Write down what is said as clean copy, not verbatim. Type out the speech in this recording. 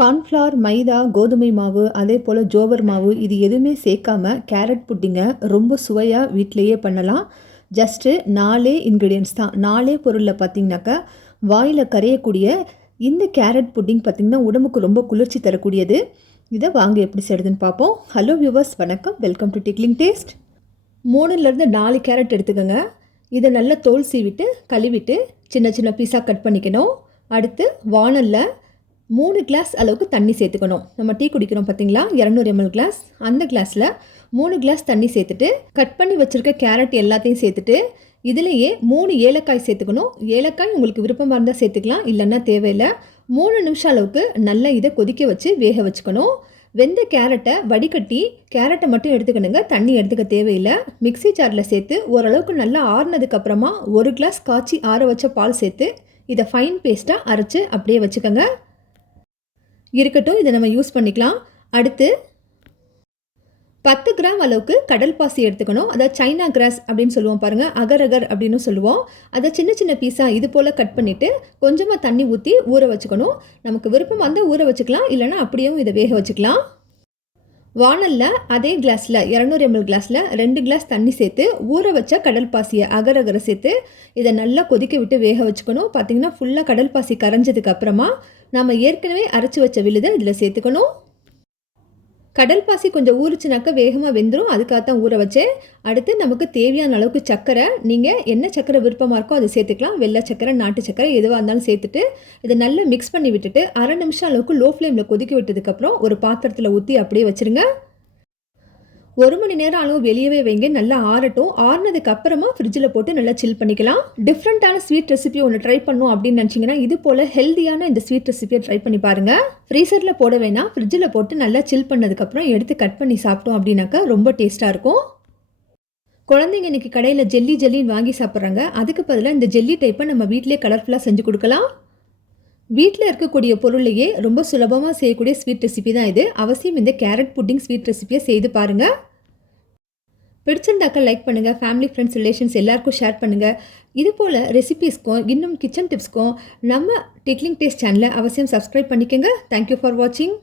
Cornflour, மைதா, கோதுமை மாவு, அதே போல் ஜோவர் மாவு இது எதுவுமே சேர்க்காம கேரட் புட்டிங்கை ரொம்ப சுவையாக வீட்டிலையே பண்ணலாம். ஜஸ்ட்டு 4 இன்க்ரீடியன்ட்ஸ் தான். 4 பொருளில் பார்த்திங்கனாக்கா வாயில் கரையக்கூடிய இந்த கேரட் புட்டிங் பார்த்திங்கன்னா உடம்புக்கு ரொம்ப குளிர்ச்சி தரக்கூடியது. இதை வாங்க எப்படி செய்யுதுன்னு பார்ப்போம். ஹலோ வியூவர்ஸ், வணக்கம். Welcome to tickling taste. 3லேருந்து 4 கேரட் எடுத்துக்கோங்க. இதை நல்லா தோல் சீவிட்டு கழுவிட்டு சின்ன சின்ன பீஸாக கட் பண்ணிக்கணும். அடுத்து வானலில் 3 கிளாஸ் அளவுக்கு தண்ணி சேர்த்துக்கணும். நம்ம டீ குடிக்கிறோம் பார்த்தீங்களா, 200 ml கிளாஸ், அந்த கிளாஸில் 3 கிளாஸ் தண்ணி சேர்த்துட்டு கட் பண்ணி வச்சுருக்க கேரட் எல்லாத்தையும் சேர்த்துட்டு இதிலேயே 3 ஏலக்காய் சேர்த்துக்கணும். ஏலக்காய் உங்களுக்கு விருப்பமாக இருந்தால் சேர்த்துக்கலாம், இல்லைன்னா தேவையில்லை. 3 நிமிஷம் அளவுக்கு நல்லா இதை கொதிக்க வச்சு வேக வச்சுக்கணும். வெந்த கேரட்டை வடிகட்டி கேரட்டை மட்டும் எடுத்துக்கணுங்க, தண்ணி எடுத்துக்க தேவையில்லை. மிக்ஸி ஜாரில் சேர்த்து ஓரளவுக்கு நல்லா ஆறுனதுக்கப்புறமா 1 கிளாஸ் காய்ச்சி ஆற வச்ச பால் சேர்த்து இதை ஃபைன் பேஸ்ட்டாக அரைச்சி அப்படியே வச்சுக்கோங்க. இருக்கட்டும், இதை நம்ம யூஸ் பண்ணிக்கலாம். அடுத்து 10 கிராம் அளவுக்கு கடல் பாசி எடுத்துக்கணும். அதாவது சைனா கிராஸ் அப்படின்னு சொல்லுவோம் பாருங்கள், அகர் அகர் அப்படின்னு சொல்லுவோம். அதை சின்ன சின்ன பீஸாக இது போல் கட் பண்ணிவிட்டு கொஞ்சமாக தண்ணி ஊற்றி ஊற வச்சுக்கணும். நமக்கு விருப்பம் வந்தால் ஊற வச்சுக்கலாம், இல்லைனா அப்படியும் இதை வேக வச்சுக்கலாம். வானலில் அதே கிளாஸில் 200 ml கிளாஸில் 2 கிளாஸ் தண்ணி சேர்த்து ஊற வச்ச கடல் பாசியை அகர் அகரை சேர்த்து இதை நல்லா கொதிக்க விட்டு வேக வச்சுக்கணும். பார்த்திங்கன்னா ஃபுல்லாக கடல் பாசி கரைஞ்சதுக்கு அப்புறமா நம்ம ஏற்கனவே அரைச்சி வச்ச விழுதை இதில் சேர்த்துக்கணும். கடல் பாசி கொஞ்சம் ஊறிச்சுனாக்கா வேகமாக வெந்துடும், அதுக்காகத்தான் ஊற வச்சேன். அடுத்து நமக்கு தேவையான அளவுக்கு சர்க்கரை, நீங்கள் என்ன சர்க்கரை விருப்பமாக இருக்கோ அதை சேர்த்துக்கலாம். வெள்ளை சர்க்கரை, நாட்டு சர்க்கரை எதுவாக இருந்தாலும் சேர்த்துட்டு இதை நல்லா மிக்ஸ் பண்ணி விட்டுட்டு அரை நிமிஷம் அளவுக்கு லோ ஃப்ளேமில் கொதிக்க விட்டதுக்கப்புறம் ஒரு பாத்திரத்தில் ஊற்றி அப்படியே வச்சுருங்க. 1 மணி நேரம் அளவு வெளியவே வைங்க, நல்லா ஆறட்டும். ஆறுனதுக்கு அப்புறமா ஃப்ரிட்ஜில் போட்டு நல்லா சில் பண்ணிக்கலாம். டிஃப்ரெண்ட்டான ஸ்வீட் ரெசிபி ஒன்று ட்ரை பண்ணணும் அப்படின்னு நினச்சிங்கன்னா இது போல் ஹெல்த்தியான இந்த ஸ்வீட் ரெசிபியை ட்ரை பண்ணி பாருங்கள். ஃப்ரீசரில் போட வேணாம், ஃப்ரிட்ஜில் போட்டு நல்லா சில் பண்ணதுக்கப்புறம் எடுத்து கட் பண்ணி சாப்பிட்டோம் அப்படின்னாக்கா ரொம்ப டேஸ்ட்டாக இருக்கும். குழந்தைங்க இன்றைக்கி கடையில் ஜெல்லின்னு வாங்கி சாப்பிட்றாங்க. அதுக்கு பதிலாக இந்த ஜெல்லி டைப்பை நம்ம வீட்டிலே கலர்ஃபுல்லாக செஞ்சு கொடுக்கலாம். வீட்டில் இருக்கக்கூடிய பொருளையே ரொம்ப சுலபமாக செய்யக்கூடிய ஸ்வீட் ரெசிபி தான் இது. அவசியம் இந்த கேரட் புட்டிங் ஸ்வீட் ரெசிபியை செய்து பாருங்கள். பிடிச்சிருந்தாக்கா லைக் பண்ணுங்கள், ஃபேமிலி, ஃப்ரெண்ட்ஸ், ரிலேஷன்ஸ் எல்லாருக்கும் ஷேர் பண்ணுங்கள். இது போல் ரெசிபீஸ்க்கும் இன்னும் கிச்சன் டிப்ஸ்க்கும் நம்ம டிக்லிங் டேஸ்ட் சேனலை அவசியம் சப்ஸ்கிரைப் பண்ணிக்கோங்க. தேங்க்யூ ஃபார் வாட்சிங்.